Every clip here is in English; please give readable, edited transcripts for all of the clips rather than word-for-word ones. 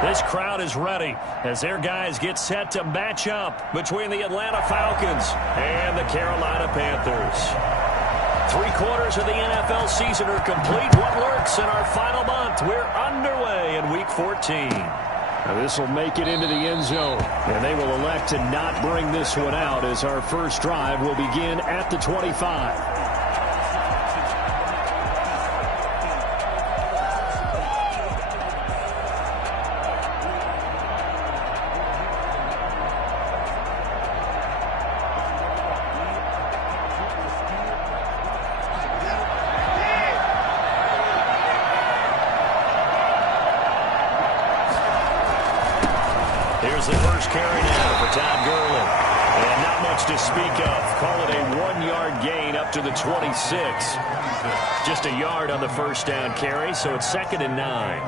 This crowd is ready as their guys get set to match up between the Atlanta Falcons and the Carolina Panthers. 3/4 of the NFL season are complete. What lurks in our final month? We're underway in Week 14. Now this will make it into the end zone, and they will elect to not bring this one out as our first drive will begin at the 25. Here's the first carry now for Todd Gurley. And not much to speak of. Call it a 1-yard gain up to the 26. Just a yard on the first down carry, so it's 2nd and 9.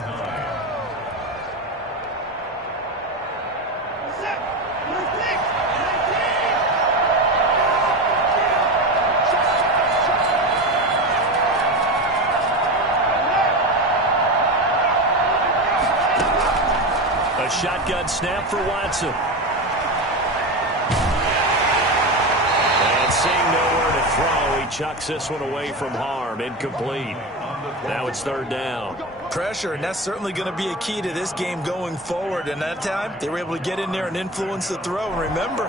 Shotgun snap for Watson. And seeing nowhere to throw, he chucks this one away from harm. Incomplete. Now it's 3rd down. Pressure, and that's certainly going to be a key to this game going forward. And that time, they were able to get in there and influence the throw. And remember,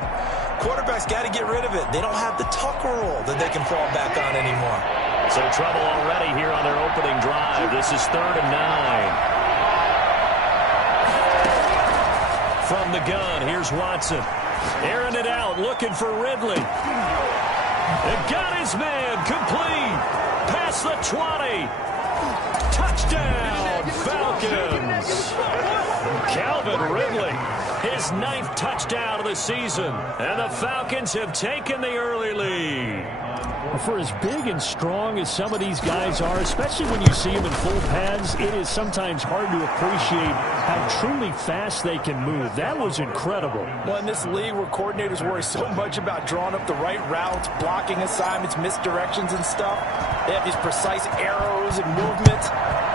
quarterbacks got to get rid of it. They don't have the Tucker roll that they can fall back on anymore. So trouble already here on their opening drive. This is 3rd and 9. From the gun, here's Watson. Airing it out, looking for Ridley. It got his man, complete. Past the 20. Touchdown, Falcons. Calvin Ridley, his 9th touchdown of the season. And the Falcons have taken the early lead. For as big and strong as some of these guys are, especially when you see them in full pads, it is sometimes hard to appreciate how truly fast they can move. That was incredible. Well, in this league where coordinators worry so much about drawing up the right routes, blocking assignments, misdirections and stuff, they have these precise arrows and movements.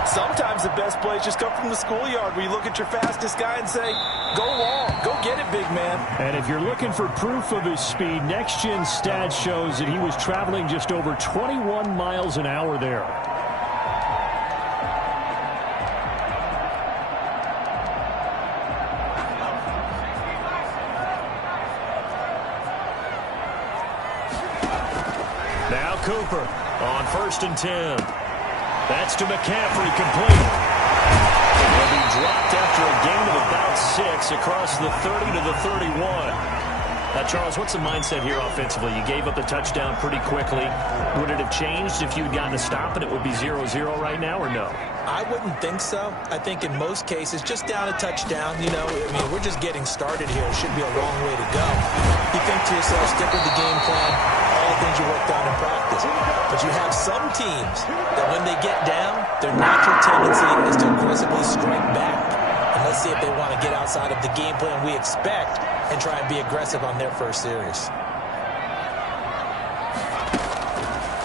Sometimes the best plays just come from the schoolyard where you look at your fastest guy and say, go long, go get it, big man. And if you're looking for proof of his speed, Next Gen Stats shows that he was traveling just over 21 miles an hour there. Now Cooper on 1st and 10. That's to McCaffrey, complete. He'll be dropped after a gain of about 6 across the 30 to the 31. Charles, what's the mindset here offensively? You gave up the touchdown pretty quickly. Would it have changed if you had gotten a stop and it would be 0-0 right now, or no? I wouldn't think so. I think in most cases, just down a touchdown, you know, I mean, we're just getting started here. It should be a long way to go. You think to yourself, stick with the game plan, all the things you worked on in practice. But you have some teams that when they get down, their natural tendency is to aggressively strike back. And let's see if they want to get outside of the game plan we expect and try and be aggressive on their first series.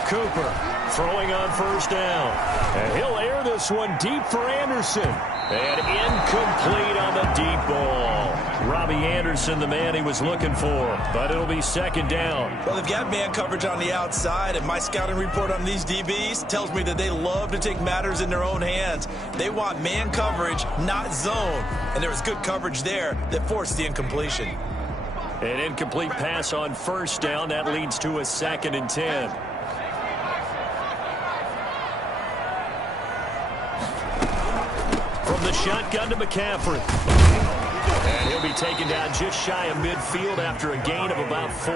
Cooper throwing on 1st down. And he'll air this one deep for Anderson. And incomplete on the deep ball. Robbie Anderson, the man he was looking for. But it'll be 2nd down. Well, they've got man coverage on the outside, and my scouting report on these DBs tells me that they love to take matters in their own hands. They want man coverage, not zone. And there was good coverage there that forced the incompletion. An incomplete pass on 1st down. That leads to a 2nd and 10. From the shotgun to McCaffrey. And he'll be taken down just shy of midfield after a gain of about 4.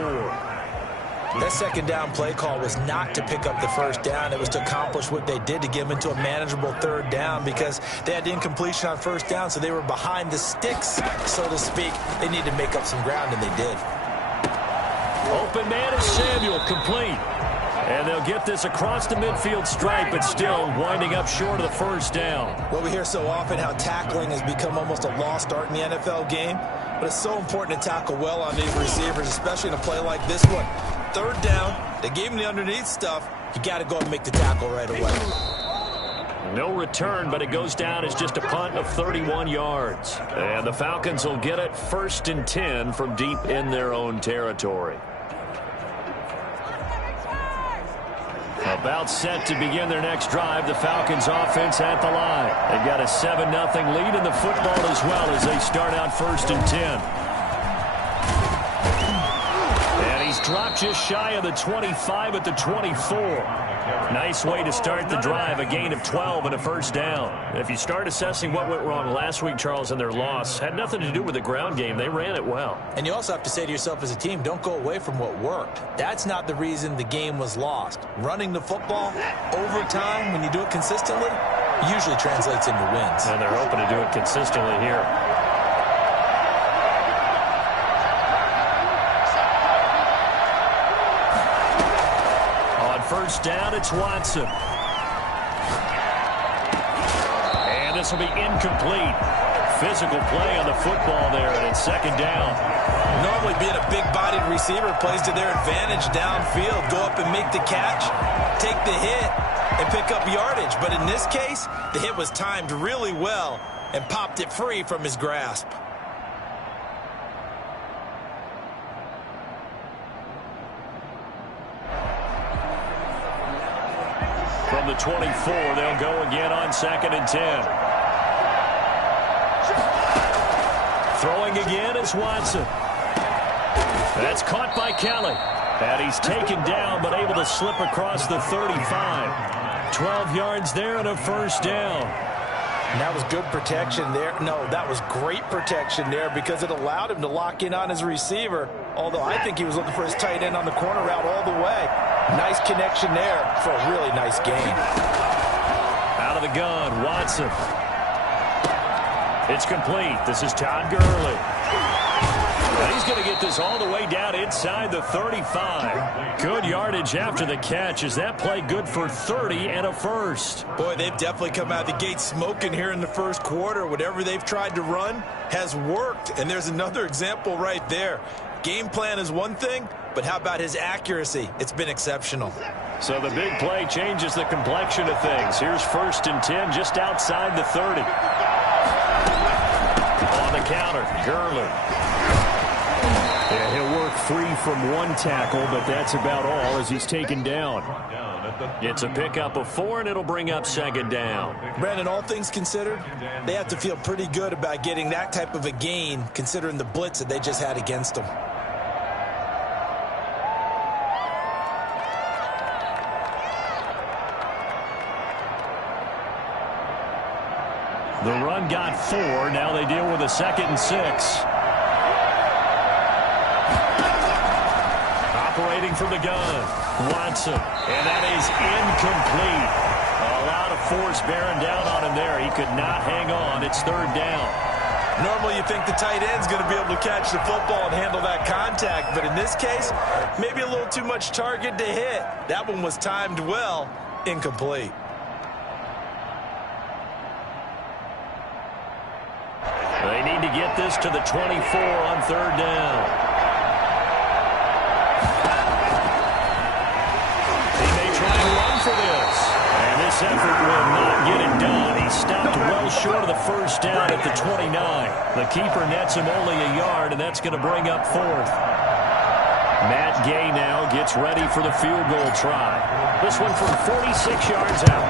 That 2nd down play call was not to pick up the 1st down. It was to accomplish what they did, to get them into a manageable 3rd down, because they had incompletion on 1st down, so they were behind the sticks, so to speak. They needed to make up some ground, and they did. Open man is Samuel, complete. And they'll get this across the midfield stripe, but still winding up short of the 1st down. Well, we hear so often how tackling has become almost a lost art in the NFL game, but it's so important to tackle well on these receivers, especially in a play like this one. 3rd down, they gave him the underneath stuff. You got to go and make the tackle right away. No return, but it goes down as just a punt of 31 yards. And the Falcons will get it 1st and 10 from deep in their own territory. About set to begin their next drive, the Falcons offense at the line. They've got a 7-0 lead in the football as well as they start out 1st and 10. And he's dropped just shy of the 25 at the 24. Nice way to start the drive, a gain of 12 and a 1st down. If you start assessing what went wrong last week, Charles, in their loss, had nothing to do with the ground game. They ran it well. And you also have to say to yourself as a team, don't go away from what worked. That's not the reason the game was lost. Running the football over time, when you do it consistently, usually translates into wins. And they're hoping to do it consistently here. First down, it's Watson. And this will be incomplete. Physical play on the football there, and it's 2nd down. Normally being a big-bodied receiver plays to their advantage downfield. Go up and make the catch, take the hit, and pick up yardage. But in this case, the hit was timed really well and popped it free from his grasp. From the 24, they'll go again on 2nd and 10. Throwing again is Watson. That's caught by Kelly. And he's taken down, but able to slip across the 35. 12 yards there and a 1st down. And that was good protection there. No, that was great protection there because it allowed him to lock in on his receiver. Although I think he was looking for his tight end on the corner route all the way. Nice connection there for a really nice gain. Out of the gun, Watson. It's complete. This is Todd Gurley. And he's going to get this all the way down inside the 35. Good yardage after the catch. Is that play good for 30 and a 1st? Boy, they've definitely come out of the gate smoking here in the 1st quarter. Whatever they've tried to run has worked. And there's another example right there. Game plan is one thing, but how about his accuracy? It's been exceptional. So the big play changes the complexion of things. Here's 1st and 10 just outside the 30. On the counter, Gurley. Yeah, he'll work free from one tackle, but that's about all as he's taken down. It's a pickup of 4, and it'll bring up 2nd down. Brandon, all things considered, they have to feel pretty good about getting that type of a gain, considering the blitz that they just had against them. The run got 4. Now they deal with a 2nd and 6. Operating from the gun, Watson. And that is incomplete. A lot of force bearing down on him there. He could not hang on. It's 3rd down. Normally you think the tight end's going to be able to catch the football and handle that contact. But in this case, maybe a little too much target to hit. That one was timed well. Incomplete. They need to get this to the 24 on 3rd down. He may try and run for this. And this effort will not get it done. He stopped well short of the 1st down at the 29. The keeper nets him only a yard, and that's going to bring up 4th. Matt Gay now gets ready for the field goal try. This one from 46 yards out.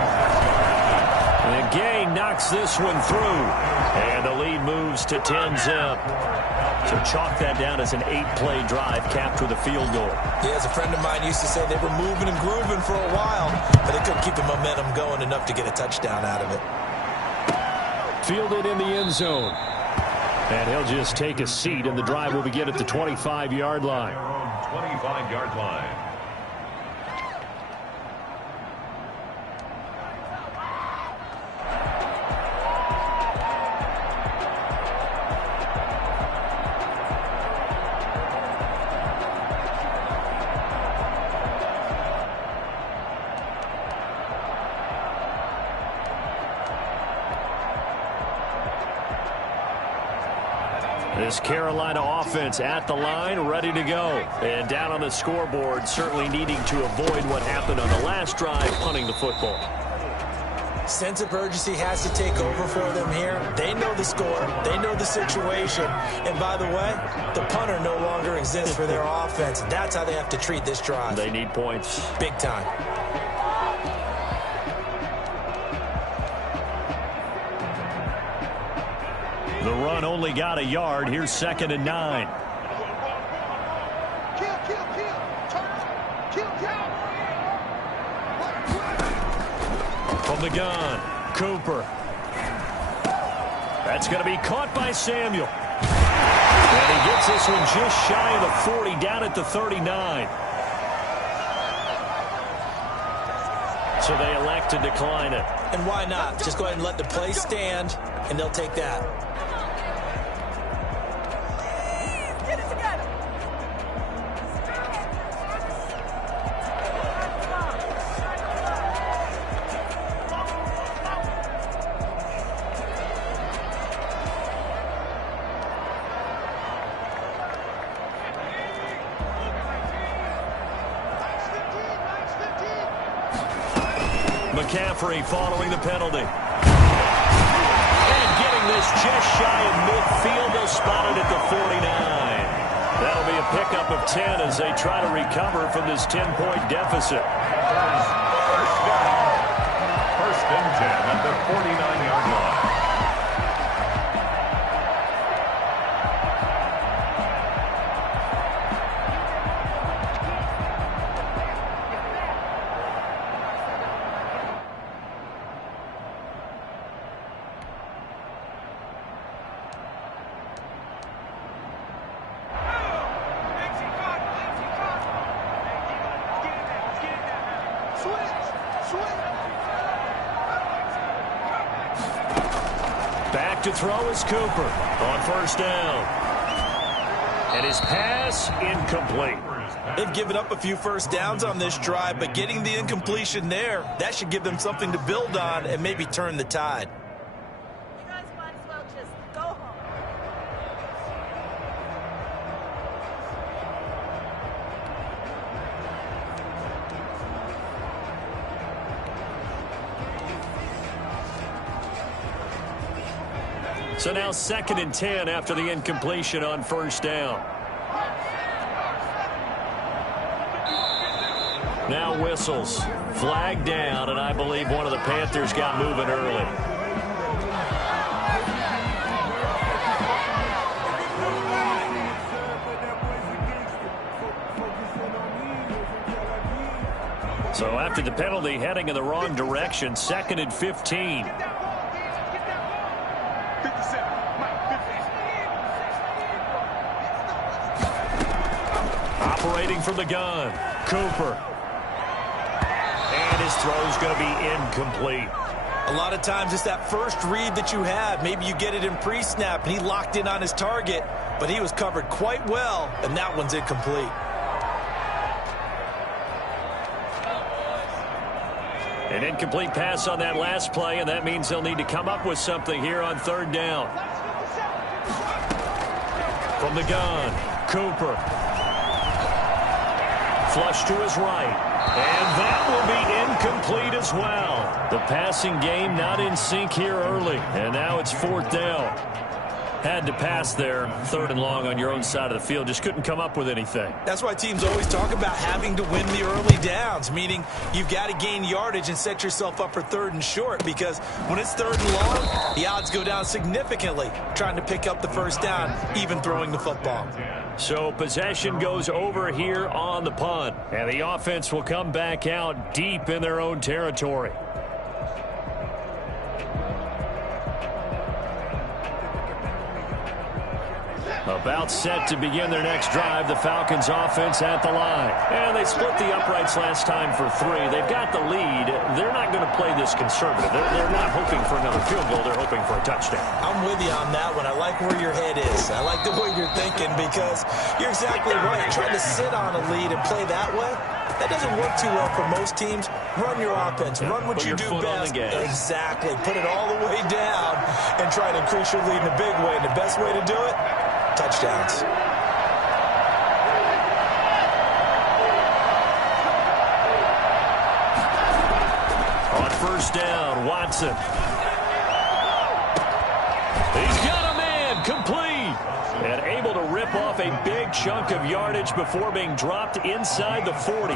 And Gay knocks this one through. And the lead moves to 10-zip. So chalk that down as an 8-play drive capped with a field goal. Yeah, as a friend of mine used to say, they were moving and grooving for a while, but they couldn't keep the momentum going enough to get a touchdown out of it. Fielded in the end zone. And he'll just take a seat, and the drive will begin at the 25-yard line. 25-yard line. This Carolina offense at the line, ready to go. And down on the scoreboard, certainly needing to avoid what happened on the last drive, punting the football. Sense of urgency has to take over for them here. They know the score. They know the situation. And by the way, the punter no longer exists for their offense. That's how they have to treat this drive. They need points. Big time. The run only got a yard. Here's 2nd and 9. From the gun, Cooper. That's going to be caught by Samuel. And he gets this one just shy of the 40, down at the 39. So they elect to decline it. And why not? Just go ahead and let the play stand, and they'll take that. McCaffrey following the penalty. And getting this just shy of midfield. They'll spot it at the 49. That'll be a pickup of 10 as they try to recover from this 10-point deficit. First and 10 at the 49-yard line. Back to throw is Cooper on 1st down. And his pass incomplete. They've given up a few first downs on this drive, but getting the incompletion there, that should give them something to build on and maybe turn the tide. You guys might as well just go home. So now 2nd and 10 after the incompletion on 1st down. Now whistles. Flag down, and I believe one of the Panthers got moving early. So after the penalty, heading in the wrong direction, 2nd and 15. Operating from the gun, Cooper. And his throw's going to be incomplete. A lot of times it's that first read that you have. Maybe you get it in pre-snap, and he locked in on his target, but he was covered quite well, and that one's incomplete. An incomplete pass on that last play, and that means they'll need to come up with something here on 3rd down. From the gun, Cooper. Flush to his right. And that will be incomplete as well. The passing game not in sync here early. And now it's 4th down. Had to pass there. 3rd and long on your own side of the field. Just couldn't come up with anything. That's why teams always talk about having to win the early downs, meaning you've got to gain yardage and set yourself up for 3rd and short, because when it's 3rd and long, the odds go down significantly trying to pick up the first down, even throwing the football. So possession goes over here on the punt. And the offense will come back out deep in their own territory. About set to begin their next drive, the Falcons offense at the line. And they split the uprights last time for 3. They've got the lead. They're not going to play this conservative. They're not hoping for another field goal. They're hoping for a touchdown. I'm with you on that one. I like where your head is. I like the way you're thinking, because you're exactly right. Trying to sit on a lead and play that way, that doesn't work too well for most teams. Run your offense. Run what you do best. Exactly. Put it all the way down and try to increase your lead in a big way. And the best way to do it, touchdowns. On first down. Watson. He's got a man complete. And able to rip off a big chunk of yardage before being dropped inside the 40.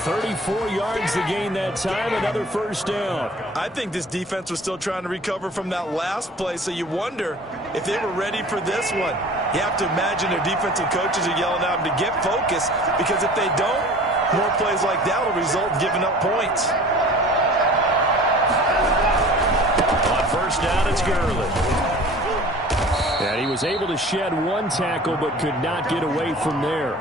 34 yards to gain that time. Another first down. I think this defense was still trying to recover from that last play, so you wonder if they were ready for this one. You have to imagine their defensive coaches are yelling at them to get focused, because if they don't, more plays like that will result in giving up points. On first down, it's Gurley. And he was able to shed one tackle but could not get away from there.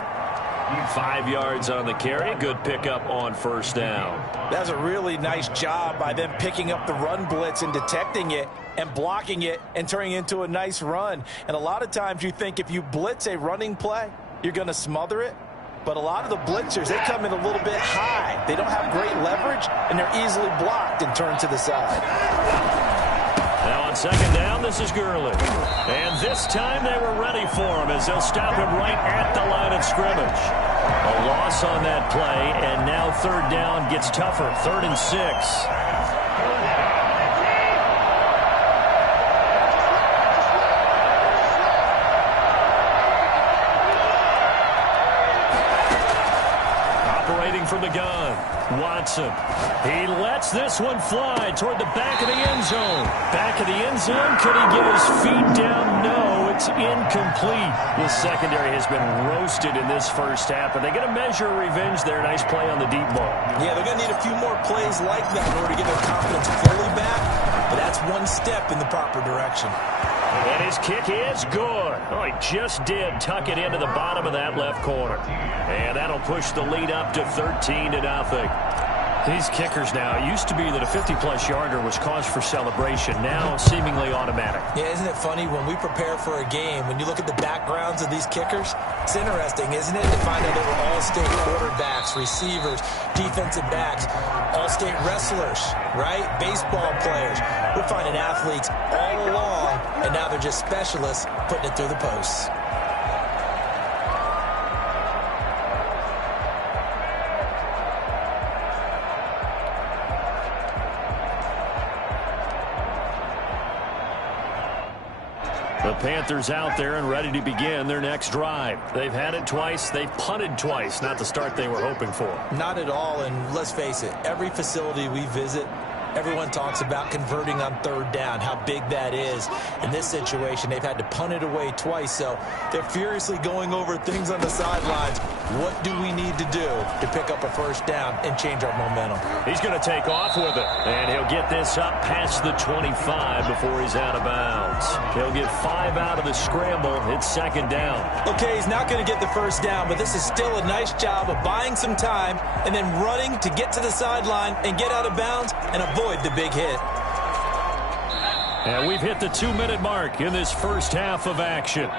5 yards on the carry. Good pickup on first down. That's a really nice job by them picking up the run blitz and detecting it and blocking it and turning it into a nice run. And a lot of times you think if you blitz a running play, you're going to smother it. But a lot of the blitzers, they come in a little bit high. They don't have great leverage, and they're easily blocked and turned to the side. Now on second down, this is Gurley. And this time they were ready for him as they'll stop him right at the line of scrimmage. A loss on that play, and now third down gets tougher. 3rd and 6. From the gun, Watson. He lets this one fly toward the back of the end zone. Back of the end zone. Could he get his feet down? No, it's incomplete. The secondary has been roasted in this first half, but they're going to measure revenge there. Nice play on the deep ball. Yeah, they're going to need a few more plays like that in order to get their confidence fully back, but that's one step in the proper direction. And his kick is good. Oh, he just did tuck it into the bottom of that left corner. And that'll push the lead up to 13-0. These kickers now, it used to be that a 50-plus yarder was cause for celebration. Now seemingly automatic. Yeah, isn't it funny when we prepare for a game, when you look at the backgrounds of these kickers, it's interesting, isn't it, to find out they were all-state quarterbacks, receivers, defensive backs, all-state wrestlers, right? Baseball players. We're finding athletes all along, and now they're just specialists putting it through the posts. The Panthers out there and ready to begin their next drive. They've had it twice. They've punted twice. Not the start they were hoping for. Not at all, and let's face it, every facility we visit, everyone talks about converting on third down, how big that is. In this situation, they've had to punt it away twice, so they're furiously going over things on the sidelines. What do we need to do to pick up a first down and change our momentum? He's going to take off with it, and he'll get this up past the 25 before he's out of bounds. He'll get 5 out of the scramble. It's second down. Okay, he's not going to get the first down, but this is still a nice job of buying some time and then running to get to the sideline and get out of bounds and avoid the big hit. And we've hit the 2-minute mark in this first half of action.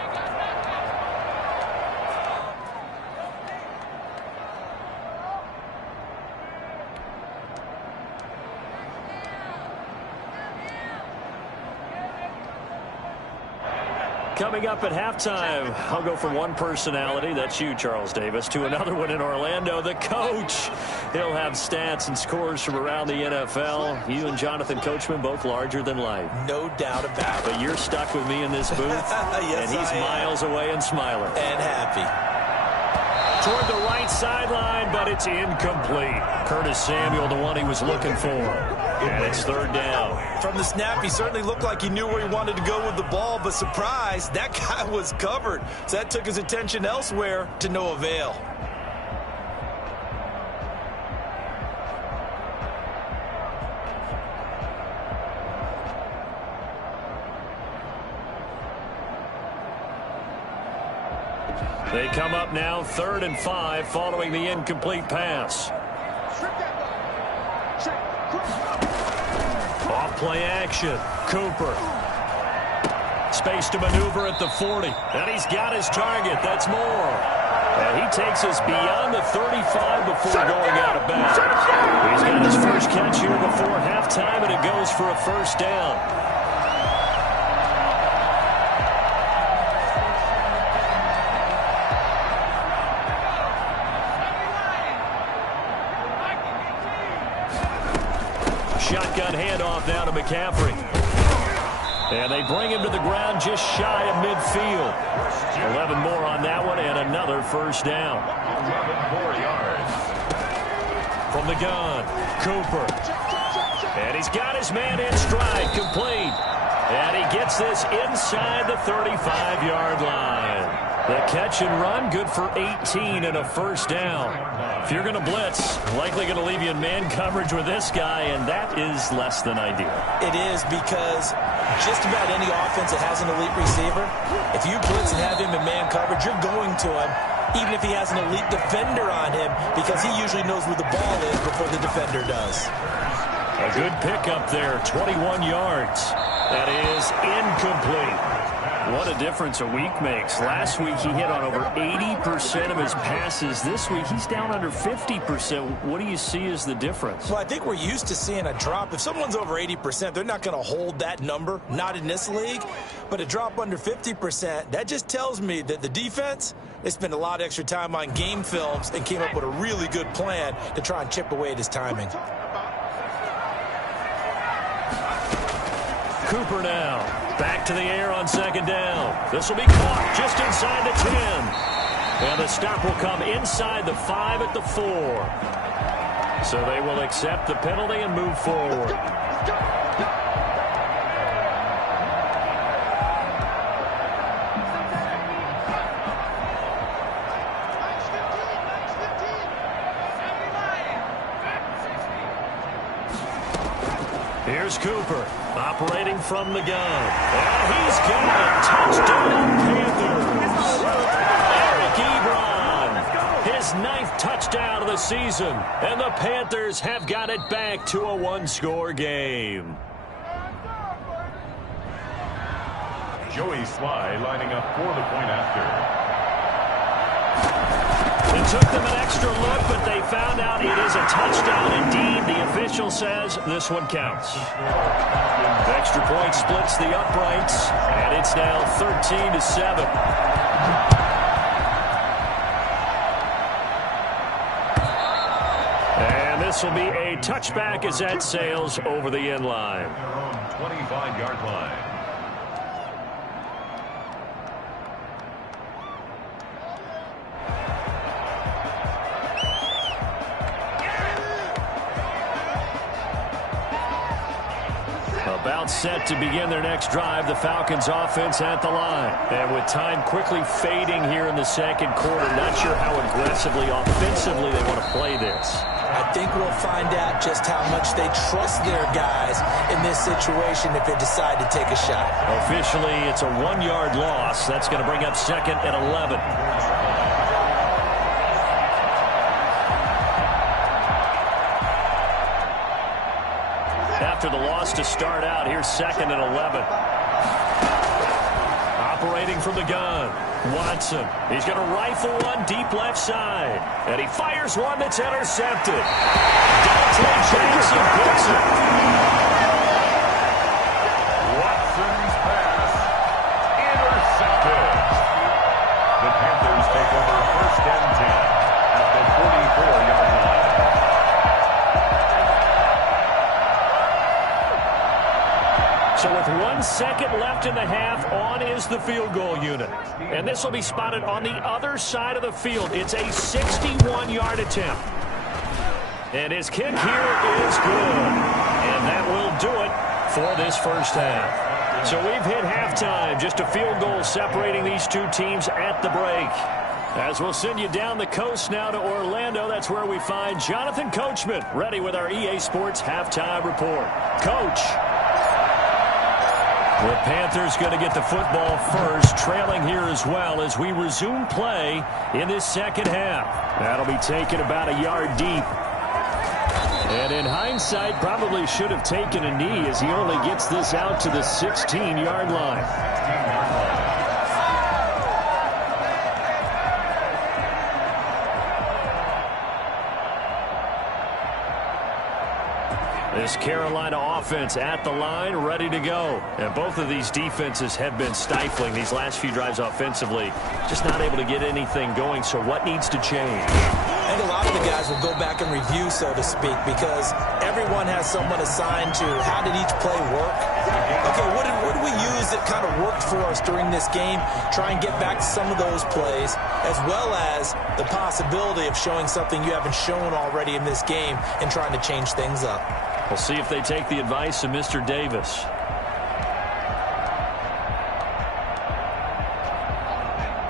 Coming up at halftime, I'll go from one personality, that's you, Charles Davis, to another one in Orlando, the coach. He'll have stats and scores from around the NFL. You and Jonathan Coachman, both larger than life. No doubt about it. But you're stuck with me in this booth, yes, and he's miles away and smiling. And happy. Toward the right sideline, but it's incomplete. Curtis Samuel, the one he was looking for. And it's third down. From the snap, he certainly looked like he knew where he wanted to go with the ball, but surprise, that guy was covered. So that took his attention elsewhere to no avail. They come up now 3rd and 5 following the incomplete pass. Off play action. Cooper. Space to maneuver at the 40. And he's got his target. That's more. And he takes us beyond the 35 before going out of bounds. He's got his first catch here before halftime, and it goes for a first down. shotgun handoff now to McCaffrey. And they bring him to the ground just shy of midfield. 11 more on that one and another first down. 11 more yards. From the gun, Cooper. And he's got his man in stride, complete. And he gets this inside the 35-yard line. The catch and run, good for 18 and a first down. If you're going to blitz, likely going to leave you in man coverage with this guy, and that is less than ideal. It is, because just about any offense that has an elite receiver, if you blitz and have him in man coverage, you're going to him, even if he has an elite defender on him, because he usually knows where the ball is before the defender does. A good pickup there, 21 yards. That is incomplete. What a difference a week makes. Last week he hit on over 80% of his passes. This week he's down under 50%. What do you see as the difference? Well, I think we're used to seeing a drop. If someone's over 80%, they're not going to hold that number, not in this league. But a drop under 50%, that just tells me that the defense, they spent a lot of extra time on game films and came up with a really good plan to try and chip away at his timing. Cooper now. Back to the air on second down. This will be caught just inside the 10. And the stop will come inside the 5 at the 4. So they will accept the penalty and move forward. Here's Cooper, operating from the gun. And he's got a touchdown, Panthers. Eric Ebron, his 9th touchdown of the season. And the Panthers have got it back to a one-score game. Joey Sly lining up for the point after. It took them an extra look, but they found out it is a touchdown indeed. The official says this one counts. The extra point splits the uprights, and it's now 13-7. And this will be a touchback as that sails over the end line. Their own 25-yard line. About set to begin their next drive, the Falcons offense at the line. And with time quickly fading here in the second quarter, not sure how aggressively, offensively they want to play this. I think we'll find out just how much they trust their guys in this situation if they decide to take a shot. Officially, it's a 1-yard loss. That's going to bring up second and 11. After the loss to start out, here's second and 11. Operating from the gun, Watson. He's going to rifle one deep left side. And he fires one that's intercepted. Dante Jackson picks it. Watson's pass intercepted. The Panthers take over first and 10 at the 44-yard line. So with 1 second left in the half, on is the field goal unit. And this will be spotted on the other side of the field. It's a 61-yard attempt. And his kick here is good. And that will do it for this first half. So we've hit halftime. Just a field goal separating these two teams at the break. As we'll send you down the coast now to Orlando, that's where we find Jonathan Coachman, ready with our EA Sports halftime report. Coach. The Panthers going to get the football first, trailing here as well as we resume play in this second half. That'll be taken about a yard deep. And in hindsight, probably should have taken a knee as he only gets this out to the 16-yard line. This Carolina offense at the line, ready to go. And both of these defenses have been stifling these last few drives offensively. Just not able to get anything going, so what needs to change? I think a lot of the guys will go back and review, so to speak, because everyone has someone assigned to how did each play work. Okay, what did we use that kind of worked for us during this game? Try and get back to some of those plays, as well as the possibility of showing something you haven't shown already in this game and trying to change things up. We'll see if they take the advice of Mr. Davis.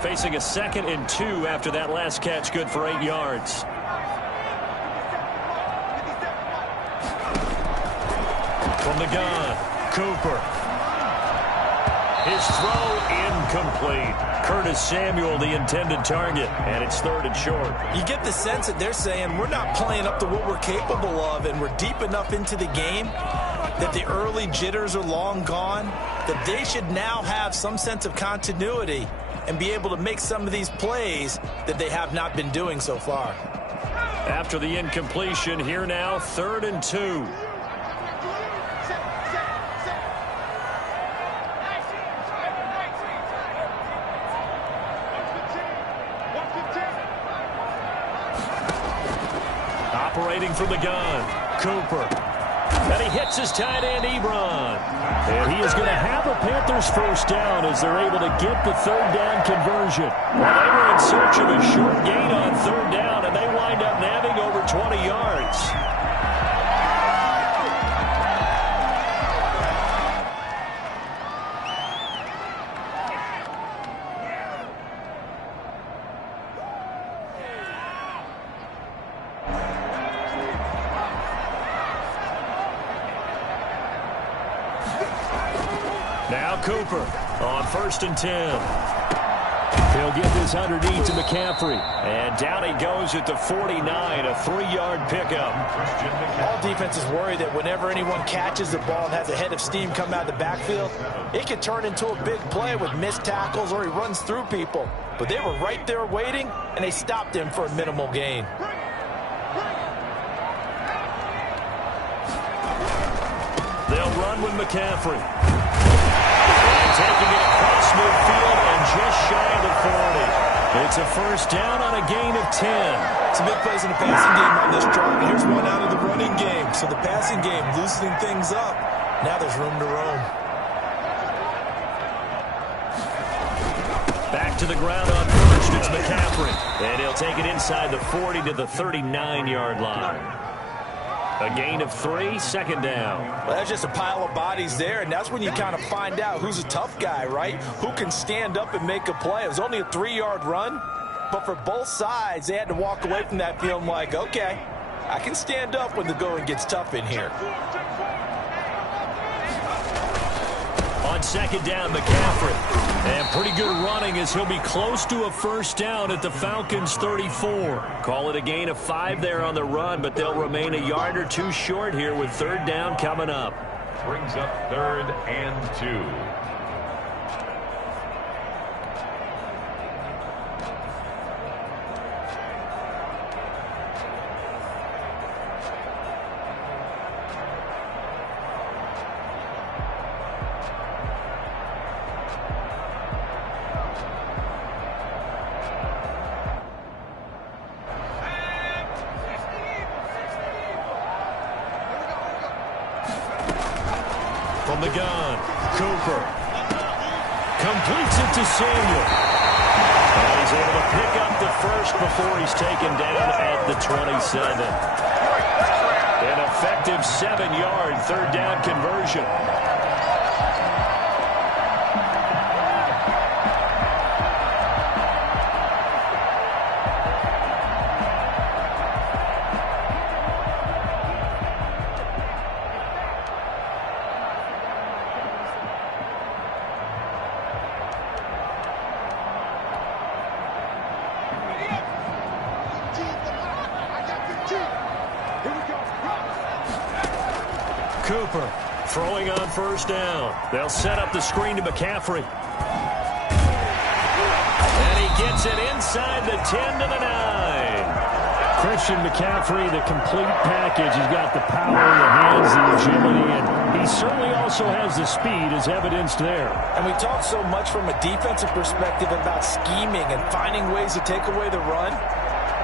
Facing a 2nd and 2 after that last catch, good for 8 yards. From the gun, Cooper. His throw incomplete. Curtis Samuel, the intended target, and it's 3rd and short. You get the sense that they're saying we're not playing up to what we're capable of, and we're deep enough into the game that the early jitters are long gone, that they should now have some sense of continuity and be able to make some of these plays that they have not been doing so far. After the incompletion, here now, 3rd and 2. Operating from the gun, Cooper. And he hits his tight end, Ebron. And he is going to have a Panthers first down as they're able to get the 3rd down conversion. Well, they were in search of a short gain on 3rd down, and they wind up nabbing over 20 yards. Now Cooper on 1st and 10. He'll get this underneath to McCaffrey. And down he goes at the 49, a 3-yard pickup. All defenses worry that whenever anyone catches the ball and has a head of steam come out of the backfield, it could turn into a big play with missed tackles or he runs through people. But they were right there waiting, and they stopped him for a minimal gain. They'll run with McCaffrey. Taking it across midfield and just shy of the 40. It's a first down on a gain of 10. Some big plays in the passing game on this drive. Here's one out of the running game. So the passing game loosening things up. Now there's room to roam. Back to the ground on 1st. It's McCaffrey. And he'll take it inside the 40 to the 39-yard line. A gain of 3, 2nd down. Well, that's just a pile of bodies there, and that's when you kind of find out who's a tough guy, right? Who can stand up and make a play. It was only a 3-yard run, but for both sides, they had to walk away from that feeling like, okay, I can stand up when the going gets tough in here. On 2nd down, McCaffrey. And pretty good running as he'll be close to a first down at the Falcons' 34. Call it a gain of 5 there on the run, but they'll remain a yard or 2 short here with 3rd down coming up. Brings up 3rd and 2. From the gun, Cooper completes it to Samuel. And he's able to pick up the first before he's taken down at the 27. An effective 7-yard 3rd down conversion. Cooper throwing on 1st down. They'll set up the screen to McCaffrey. And he gets it inside the 10 to the 9. Christian McCaffrey, the complete package. He's got the power, the hands, the agility, and he certainly also has the speed as evidenced there. And we talk so much from a defensive perspective about scheming and finding ways to take away the run.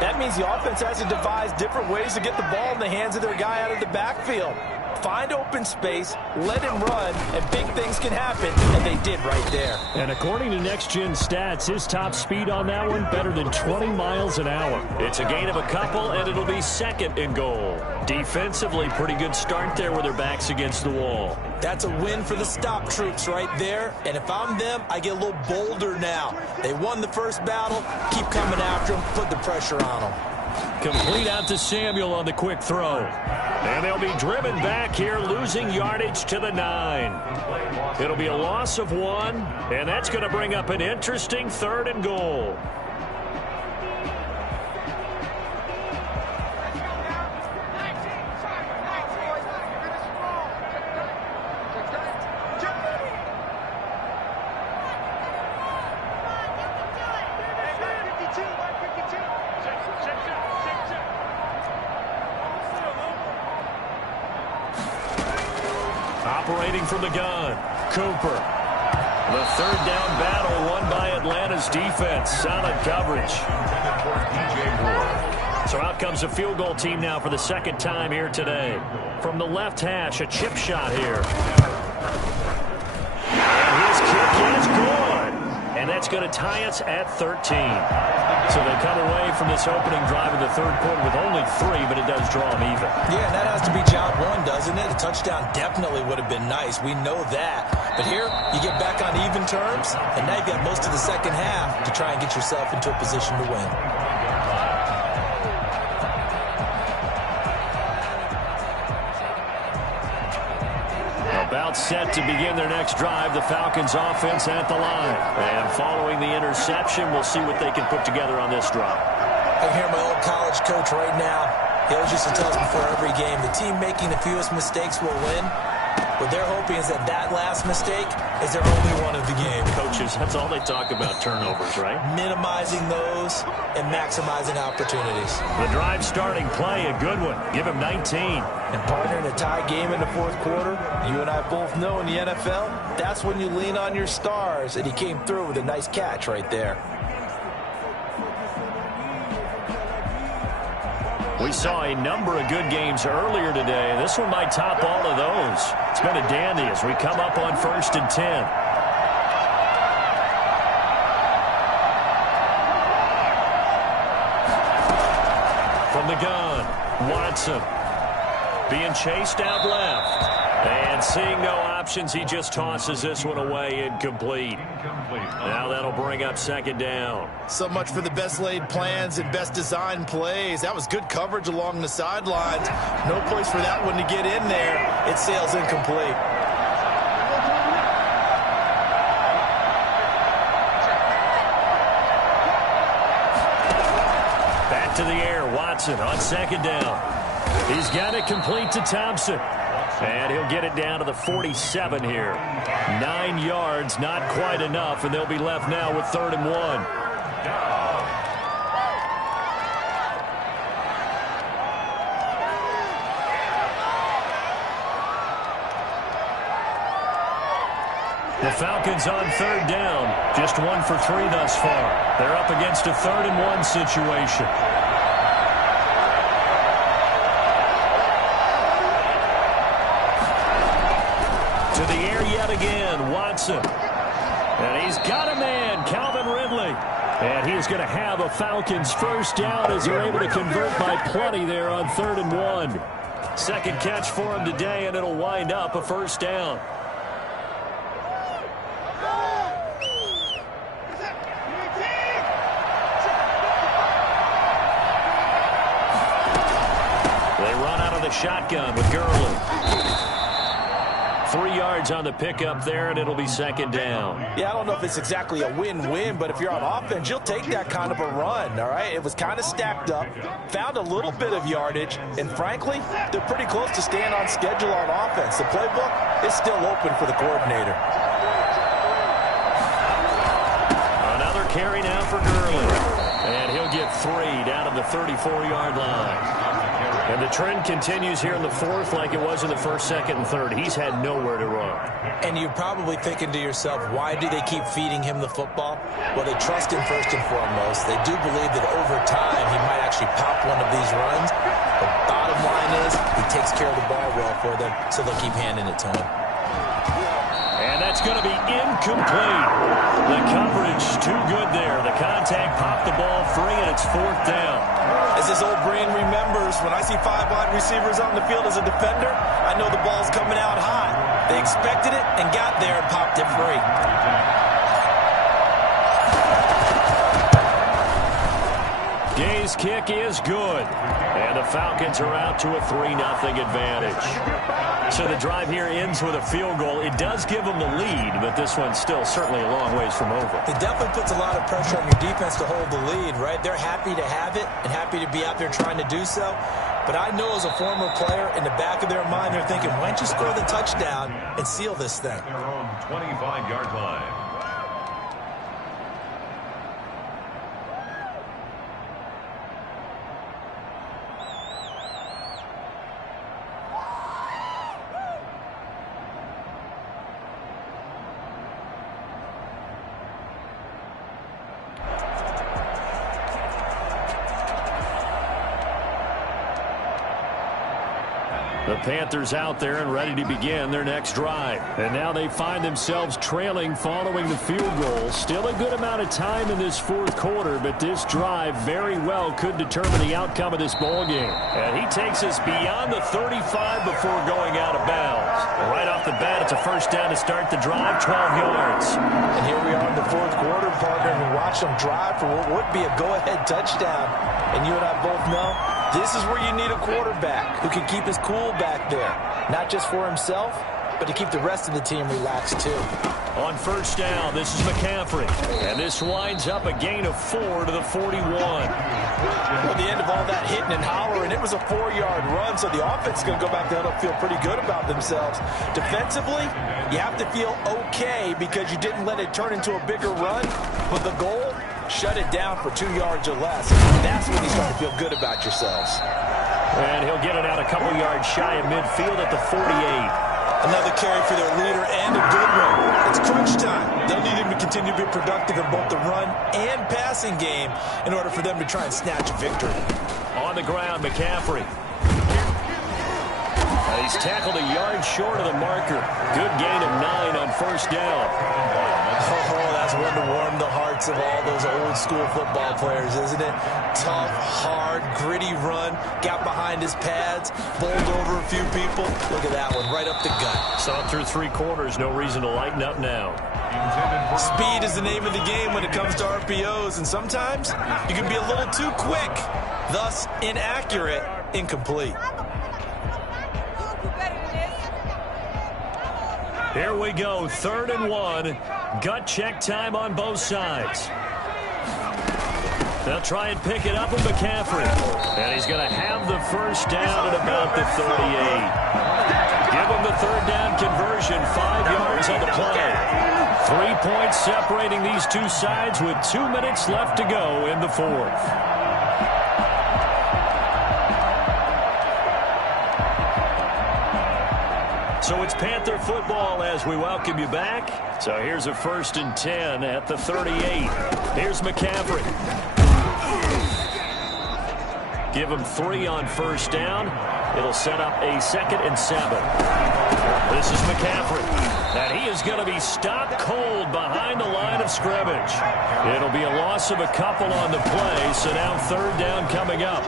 That means the offense has to devise different ways to get the ball in the hands of their guy out of the backfield. Find open space, let him run, and big things can happen, and they did right there. And according to Next Gen Stats, his top speed on that one, better than 20 miles an hour. It's a gain of a couple, and it'll be second and goal. Defensively, pretty good start there with their backs against the wall. That's a win for the stop troops right there, and if I'm them, I get a little bolder now. They won the first battle, keep coming after them, put the pressure on them. Complete out to Samuel on the quick throw. And they'll be driven back here, losing yardage to the 9. It'll be a loss of 1, and that's going to bring up an interesting third and goal. Operating from the gun, Cooper. The third down battle won by Atlanta's defense. Solid coverage. So out comes a field goal team now for the second time here today. From the left hash, a chip shot here. And his kick is good. And that's going to tie us at 13. So they come away from this opening drive in the third quarter with only 3, but it does draw them even. Yeah, and that has to be job one, doesn't it? A touchdown definitely would have been nice. We know that. But here, you get back on even terms, and now you've got most of the second half to try and get yourself into a position to win. About set to begin their next drive, the Falcons offense at the line. And following the interception, we'll see what they can put together on this drive. I hear my old college coach right now. He always used to tell us before every game, the team making the fewest mistakes will win. What they're hoping is that last mistake is their only one of the game. Coaches, that's all they talk about, turnovers, right? Minimizing those and maximizing opportunities. The drive starting play, a good one. Give him 19. And partner, in a tie game in the fourth quarter, you and I both know in the NFL, that's when you lean on your stars, and he came through with a nice catch right there. We saw a number of good games earlier today. This one might top all of those. It's been a dandy as we come up on 1st and 10. From the gun, Watson being chased out left. And seeing no options, he just tosses this one away, incomplete. Now that'll bring up second down. So much for the best laid plans and best designed plays. That was good coverage along the sidelines. No place for that one to get in there. It sails incomplete. Back to the air, Watson on second down. He's got it complete to Thompson. And he'll get it down to the 47 here. 9 yards, not quite enough, and they'll be left now with 3rd and 1. The Falcons on 3rd down. Just 1 for 3 thus far. They're up against a 3rd and 1 situation. To the air yet again, Watson. And he's got a man, Calvin Ridley. And he's going to have a Falcons first down as they're able to convert by plenty there on 3rd and 1. Second catch for him today, and it'll wind up a first down. They run out of the shotgun with Gurley. 3 yards on the pickup there, and it'll be second down. Yeah, I don't know if it's exactly a win-win, but if you're on offense, you'll take that kind of a run, all right? It was kind of stacked up, found a little bit of yardage, and frankly, they're pretty close to staying on schedule on offense. The playbook is still open for the coordinator. Another carry now for Gurley. And he'll get 3 down at the 34-yard line. And the trend continues here in the fourth like it was in the first, second, and third. He's had nowhere to run. And you're probably thinking to yourself, why do they keep feeding him the football? Well, they trust him first and foremost. They do believe that over time he might actually pop one of these runs. The bottom line is he takes care of the ball well for them, so they'll keep handing it to him. And that's going to be incomplete. The coverage too good there. The contact popped the ball free, and it's fourth down. As this old brain remembers, when I see 5 wide receivers on the field as a defender, I know the ball's coming out hot. They expected it and got there and popped it free. Gay's kick is good. And the Falcons are out to a 3-0 advantage. So the drive here ends with a field goal. It does give them the lead, but this one's still certainly a long ways from over. It definitely puts a lot of pressure on your defense to hold the lead, right? They're happy to have it and happy to be out there trying to do so. But I know as a former player, in the back of their mind, they're thinking, why don't you score the touchdown and seal this thing? Their own 25-yard line. The Panthers out there and ready to begin their next drive. And now they find themselves trailing following the field goal. Still a good amount of time in this fourth quarter, but this drive very well could determine the outcome of this ball game. And he takes us beyond the 35 before going out of bounds. Right off the bat, it's a first down to start the drive, 12 yards. And here we are in the fourth quarter, partner, and we watch them drive for what would be a go-ahead touchdown. And you and I both know this is where you need a quarterback who can keep his cool back there. Not just for himself, but to keep the rest of the team relaxed too. On first down, this is McCaffrey. And this winds up a gain of 4 to the 41. Well, the end of all that hitting and hollering, it was a 4-yard run, so the offense is going to go back there and feel pretty good about themselves. Defensively, you have to feel okay because you didn't let it turn into a bigger run, but the goal, shut it down for 2 yards or less. That's when you start to feel good about yourselves. And he'll get it out a couple yards shy of midfield at the 48. Another carry for their leader and a good one. It's crunch time. They'll need him to continue to be productive in both the run and passing game in order for them to try and snatch a victory. On the ground, McCaffrey. He's tackled a yard short of the marker. Good gain of 9 on first down. Oh, that's one to warm the hearts of all those old school football players, isn't it? Tough, hard, gritty run. Got behind his pads, bowled over a few people. Look at that one, right up the gut. Saw through 3 quarters, no reason to lighten up now. Speed is the name of the game when it comes to RPOs, and sometimes you can be a little too quick, thus inaccurate, incomplete. Here we go, 3rd and 1. Gut check time on both sides. They'll try and pick it up with McCaffrey. And he's going to have the first down at about the 38. Give him the 3rd down conversion, 5 yards on the play. 3 points separating these two sides with 2 minutes left to go in the fourth. So it's Panther football as we welcome you back. So here's a 1st and 10 at the 38. Here's McCaffrey. Give him 3 on first down. It'll set up a 2nd and 7. This is McCaffrey. And he is going to be stopped cold behind the line of scrimmage. It'll be a loss of a couple on the play, so now 3rd down coming up.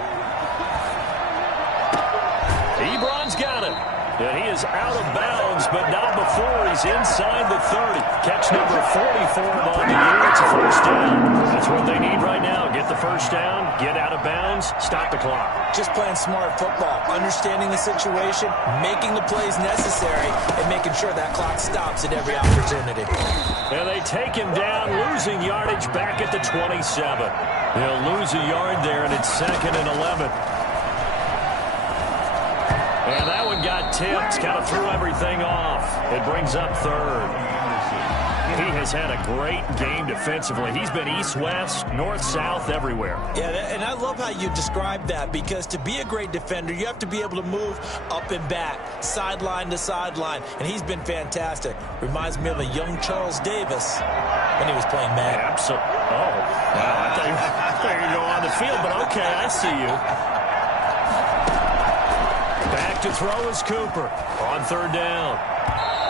Ebron's got it. And he is out of bounds, but not before he's inside the 30. Catch number 44 on the year. It's a first down. That's what they need right now. Get the first down, get out of bounds, stop the clock. Just playing smart football, understanding the situation, making the plays necessary, and making sure that clock stops at every opportunity. And they take him down, losing yardage back at the 27. They'll lose a yard there, and it's 2nd and 11. And that one got tipped, kind of threw everything off. It brings up 3rd. He has had a great game defensively. He's been east-west, north-south, everywhere. Yeah, and I love how you describe that, because to be a great defender, you have to be able to move up and back, sideline to sideline, and he's been fantastic. Reminds me of a young Charles Davis when he was playing Madden. Absolutely. Oh, wow. I thought you were going on the field, but okay, I see you. Back to throw is Cooper on third down.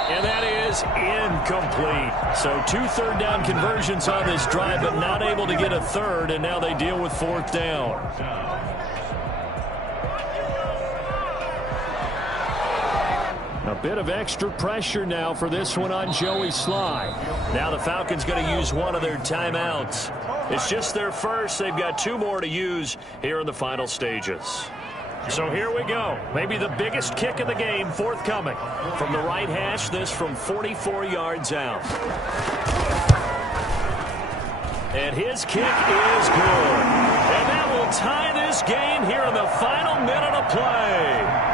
And that is incomplete. So 2 third-down conversions on this drive, but not able to get a third, and now they deal with fourth down. A bit of extra pressure now for this one on Joey Sly. Now the Falcons going to use one of their timeouts. It's just their first. They've got 2 more to use here in the final stages. So here we go. Maybe the biggest kick of the game forthcoming. From the right hash, this from 44 yards out. And his kick is good. And that will tie this game here in the final minute of play.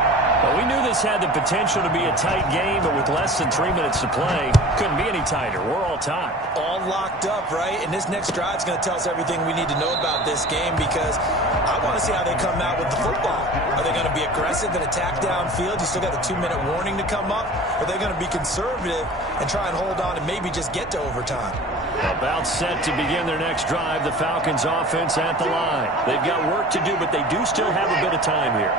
Well, we knew this had the potential to be a tight game, but with less than 3 minutes to play, couldn't be any tighter. We're all tied. All locked up, right? And this next drive is going to tell us everything we need to know about this game, because I want to see how they come out with the football. Are they going to be aggressive and attack downfield? You still got the 2-minute warning to come up? Or are they going to be conservative and try and hold on and maybe just get to overtime? About set to begin their next drive, the Falcons offense at the line. They've got work to do, but they do still have a bit of time here.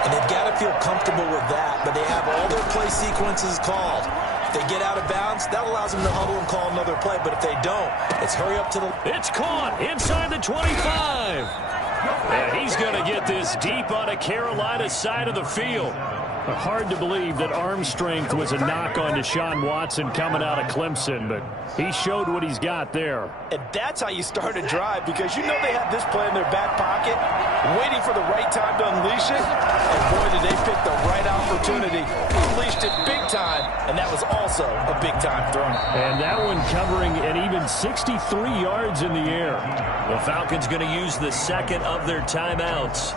And they've got to feel comfortable with that, but they have all their play sequences called. If they get out of bounds, that allows them to huddle and call another play. But if they don't, it's hurry up to the... It's caught inside the 25. And he's going to get this deep on a Carolina side of the field. Hard to believe that arm strength was a knock on Deshaun Watson coming out of Clemson, but he showed what he's got there. And that's how you start a drive, because you know they have this play in their back pocket, waiting for the right time to unleash it. And boy, did they pick the right opportunity. Unleashed it big time, and that was also a big-time throw. And that one covering an even 63 yards in the air. The Falcons going to use the second of their timeouts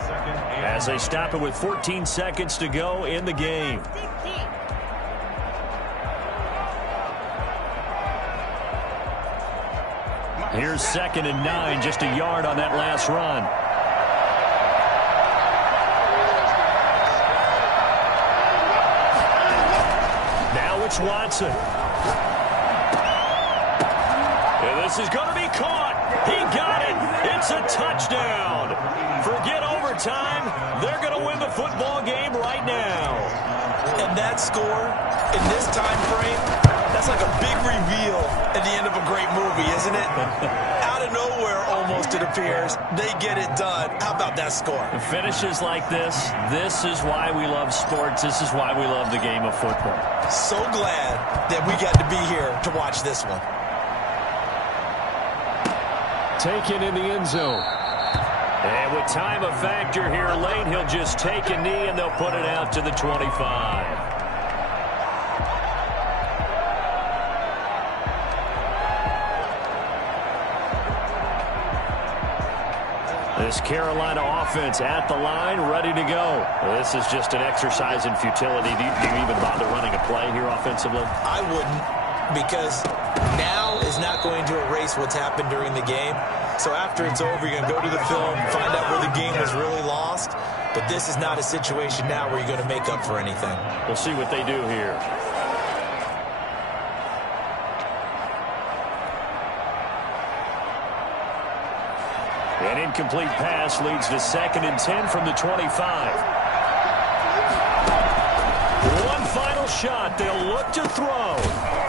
as they stop it with 14 seconds to go in the game. Here's 2nd and 9, just a yard on that last run. Now it's Watson. And this is going to be caught. He got it. It's a touchdown. Forget overtime. They're going to win the football game right now. And that score in this time frame, that's like a big reveal at the end of a great movie, isn't it? Out of nowhere, almost, it appears. They get it done. How about that score? Finishes like this is why we love sports. This is why we love the game of football. So glad that we got to be here to watch this one. Taken in the end zone. And with time a factor here late, he'll just take a knee and they'll put it out to the 25. This Carolina offense at the line, ready to go. Well, this is just an exercise in futility. Do you even bother running a play here offensively? I wouldn't, because now is not going to erase what's happened during the game. So after it's over, you're going to go to the film, find out where the game was really lost. But this is not a situation now where you're going to make up for anything. We'll see what they do here. An incomplete pass leads to 2nd and 10 from the 25. One final shot. They'll look to throw.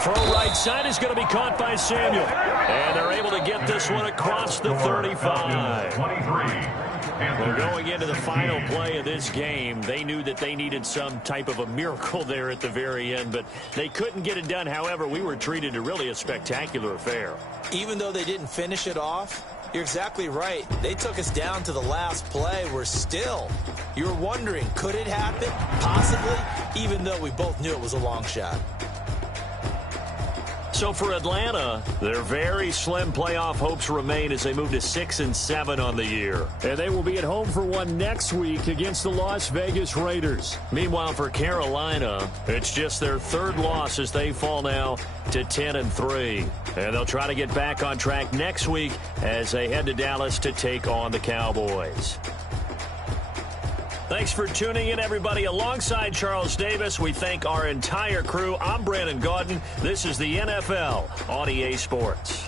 Throw right side is going to be caught by Samuel. And they're able to get this one across the 35. Well, going into the final play of this game, they knew that they needed some type of a miracle there at the very end, but they couldn't get it done. However, we were treated to really a spectacular affair. Even though they didn't finish it off, you're exactly right. They took us down to the last play. We're still, you're wondering, could it happen? Possibly, even though we both knew it was a long shot. So for Atlanta, their very slim playoff hopes remain as they move to 6-7 on the year. And they will be at home for one next week against the Las Vegas Raiders. Meanwhile, for Carolina, it's just their third loss as they fall now to 10-3. And they'll try to get back on track next week as they head to Dallas to take on the Cowboys. Thanks for tuning in, everybody. Alongside Charles Davis, we thank our entire crew. I'm Brandon Gaudin. This is the NFL on EA Sports.